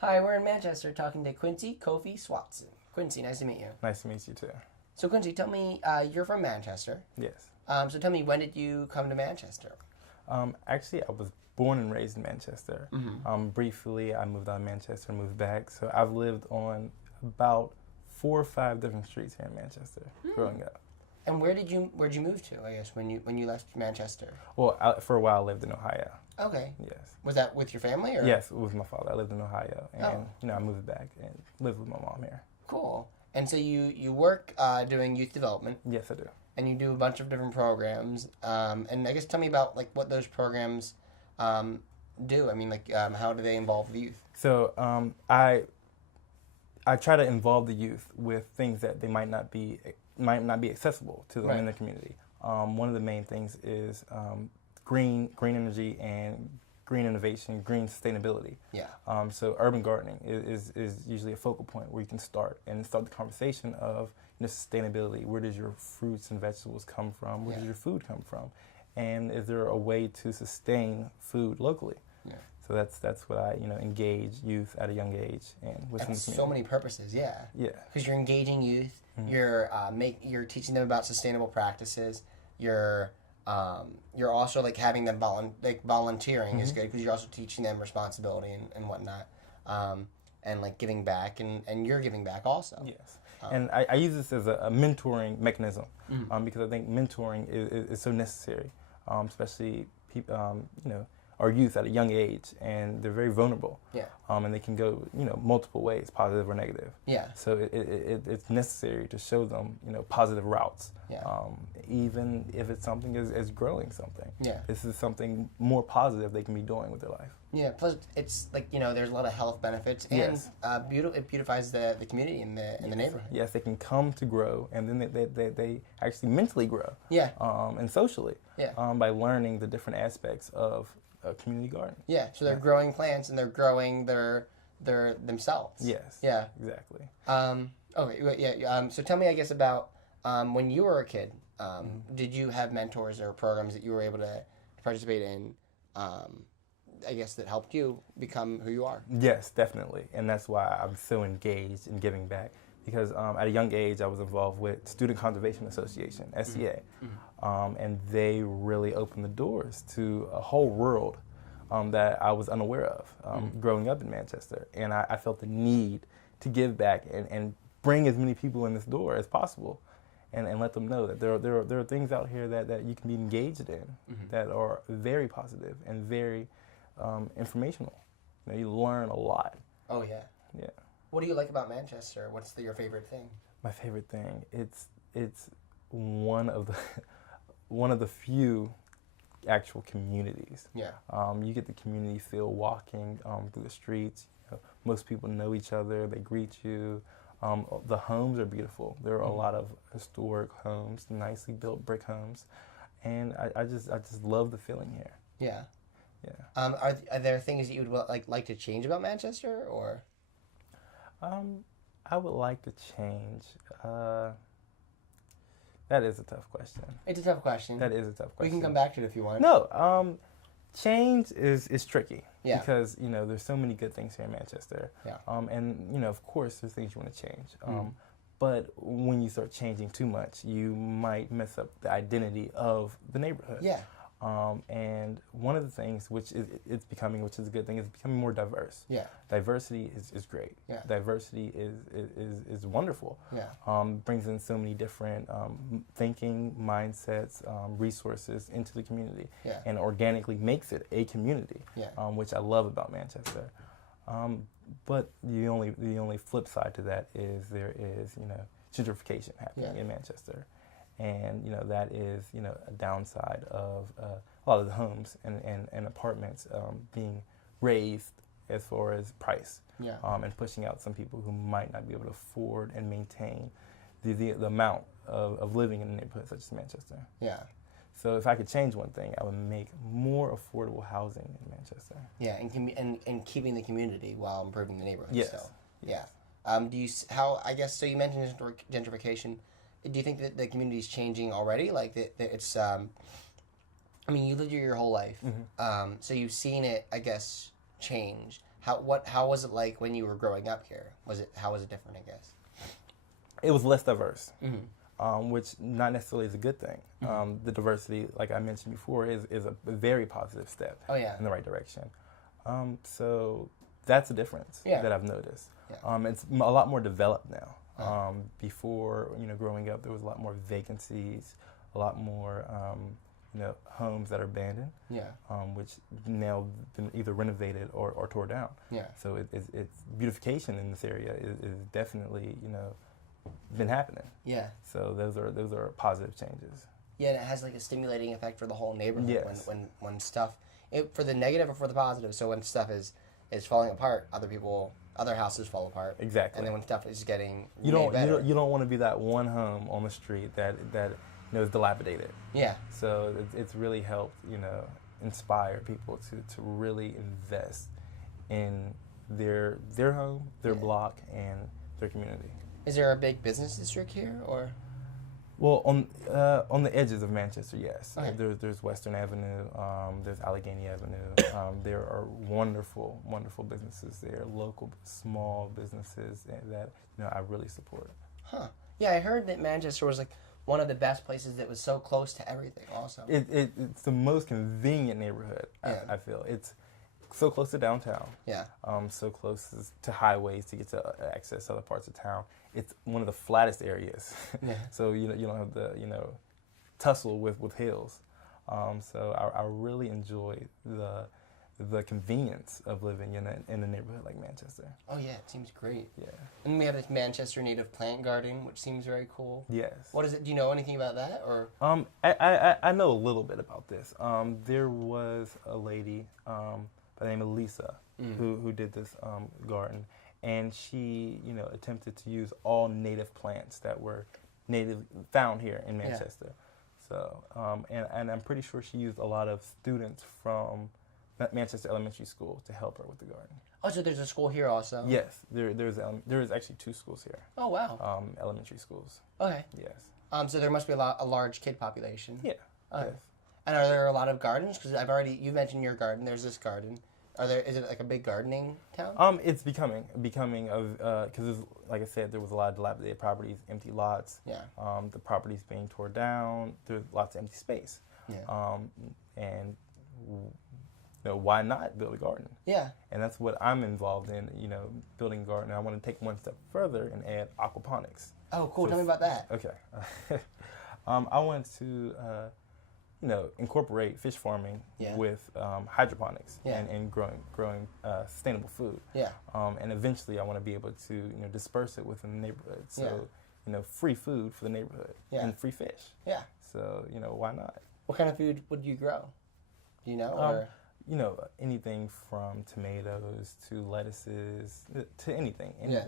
Hi, we're in Manchester talking to Quincy, Kofi, Swatson. Quincy, nice to meet you. Nice to meet you too. So Quincy, tell me, you're from Manchester. Yes. So tell me, when did you come to Manchester? Actually, I was born and raised in Manchester. Mm-hmm. Briefly, I moved out of Manchester and moved back. So I've lived on about 4 or 5 different streets here in Manchester growing up. And where'd you move to, I guess, when you left Manchester? Well, for a while, I lived in Ohio. Okay. Yes. Was that with your family? Or? Yes, with my father. I lived in Ohio, and I moved back and lived with my mom here. Cool. And so you work doing youth development. Yes, I do. And you do a bunch of different programs. And I guess tell me about like what those programs do. I mean, like how do they involve the youth? So I try to involve the youth with things that they might not be accessible to them in the community. One of the main things is green energy and green innovation, green sustainability. Yeah. So urban gardening is usually a focal point where you can start the conversation of sustainability. Where does your fruits and vegetables come from? Where does your food come from? And is there a way to sustain food locally? Yeah. So that's what I engage youth at a young age and within the community. So many purposes, yeah. Yeah. Because you're engaging youth, you're teaching them about sustainable practices. You're also like having them volunteering is good because you're also teaching them responsibility and whatnot, and like giving back and you're giving back also. Yes. And I use this as a mentoring mechanism because I think mentoring is so necessary, especially people, our youth at a young age, and they're very vulnerable. Yeah. And they can go, multiple ways, positive or negative. Yeah. So it's necessary to show them, positive routes. Yeah. Even if it's something as growing something. Yeah. This is something more positive they can be doing with their life. Yeah. Plus, it's like there's a lot of health benefits, and it beautifies the community and the neighborhood. Yes, they can come to grow, and then they actually mentally grow. Yeah. And socially. Yeah. By learning the different aspects of a community garden. Yeah. So they're growing plants and they're growing their themselves. Yes. Yeah. Exactly. Okay. Yeah. So tell me, I guess, about when you were a kid. Did you have mentors or programs that you were able to participate in? I guess that helped you become who you are. Yes, definitely, and that's why I'm so engaged in giving back. Because at a young age, I was involved with Student Conservation Association, SCA, and they really opened the doors to a whole world that I was unaware of growing up in Manchester. And I felt the need to give back and bring as many people in this door as possible, and let them know that there are things out here that you can be engaged in that are very positive and very informational. You learn a lot. Oh yeah. Yeah. What do you like about Manchester? What's your favorite thing? My favorite thing, it's one of the few actual communities. Yeah. You get the community feel walking through the streets. Most people know each other. They greet you. The homes are beautiful. There are a lot of historic homes, nicely built brick homes, and I just love the feeling here. Yeah. Yeah. Are there things that you would like to change about Manchester, or? I would like to change. That is a tough question. It's a tough question. That is a tough question. We can come back to it if you want. No, change is tricky. Yeah. Because there's so many good things here in Manchester. Yeah. And of course there's things you want to change. But when you start changing too much, you might mess up the identity of the neighborhood. Yeah. And one of the things which is a good thing, is becoming more diverse. Yeah. Diversity is great. Yeah. Diversity is wonderful. Yeah. Brings in so many different thinking, mindsets, resources into the community. Yeah. And organically makes it a community. Yeah. Which I love about Manchester. But the only flip side to that is there is gentrification happening in Manchester. And that is a downside of a lot of the homes and apartments being raised as far as price, and pushing out some people who might not be able to afford and maintain the amount of living in a neighborhood such as Manchester. Yeah. So if I could change one thing, I would make more affordable housing in Manchester. Yeah, and keeping the community while improving the neighborhood. Yes. Still. Yeah. So you mentioned gentrification. Do you think that the community is changing already? Like that it's, you lived here your whole life, so you've seen it, I guess, change. How was it like when you were growing up here? How was it different, I guess? It was less diverse, Mm-hmm. which not necessarily is a good thing. Mm-hmm. The diversity, like I mentioned before, is a very positive step in the right direction. So that's a difference that I've noticed. Yeah. It's a lot more developed now. Uh-huh. Before, growing up, there was a lot more vacancies, a lot more, homes that are abandoned, which now been either renovated or tore down. Yeah. So it's beautification in this area is definitely, been happening. Yeah. So those are positive changes. Yeah, and it has like a stimulating effect for the whole neighborhood. Yes. When stuff, for the negative or for the positive. So when stuff is falling apart, other houses fall apart. Exactly. And then when stuff is getting you made better. don't want to be that one home on the street that is dilapidated. Yeah. So it's really helped inspire people to really invest in their home, their block, and their community. Is there a big business district here, or? Well, on the edges of Manchester, yes. Okay. There's Western Avenue, there's Allegheny Avenue. There are wonderful, wonderful businesses there, local small businesses that I really support. Huh. Yeah, I heard that Manchester was like one of the best places that was so close to everything. Also, it's the most convenient neighborhood. I feel it's so close to downtown. Yeah. So close to highways to get to access other parts of town. It's one of the flattest areas. Yeah. So you don't have the tussle with hills. So I really enjoy the convenience of living in a neighborhood like Manchester. Oh yeah, it seems great. Yeah. And we have this Manchester native plant garden, which seems very cool. Yes. What is it? Do you know anything about that, or? I know a little bit about this. There was a lady by the name of Lisa who did this garden, and she attempted to use all native plants that were found here in Manchester. Yeah. So and I'm pretty sure she used a lot of students from Manchester Elementary School to help her with the garden. Oh, so there's a school here also? Yes, there's actually 2 schools here. Oh wow. Elementary schools. Okay. Yes. So there must be a large kid population. Yeah. Yes. And are there a lot of gardens? Because you mentioned your garden. There's this garden. Is it like a big gardening town? It's becoming of because like I said, there was a lot of dilapidated properties, empty lots. Yeah. The properties being torn down. There's lots of empty space. Yeah. And why not build a garden? Yeah. And that's what I'm involved in. Building a garden. I want to take one step further and add aquaponics. Oh, cool. Tell me about that. Okay. I want to. Incorporate fish farming with hydroponics and growing sustainable food. Yeah. And eventually I want to be able to, disperse it within the neighborhood. So, free food for the neighborhood and free fish. Yeah. So, why not? What kind of food would you grow? Do you know? Or? Anything from tomatoes to lettuces to anything. Yeah.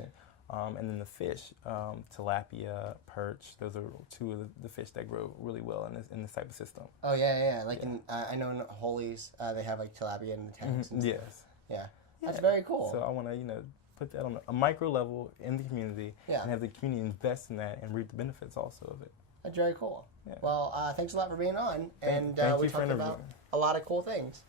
And then the fish, tilapia, perch, those are 2 of the fish that grow really well in this type of system. Oh, yeah. Like I know in Holy's, they have like tilapia in the tanks. And yes. Stuff. Yeah. That's very cool. So I want to, put that on a micro level in the community and have the community invest in that and reap the benefits also of it. That's very cool. Yeah. Well, thanks a lot for being on. Thank you we for talked about a lot of cool things.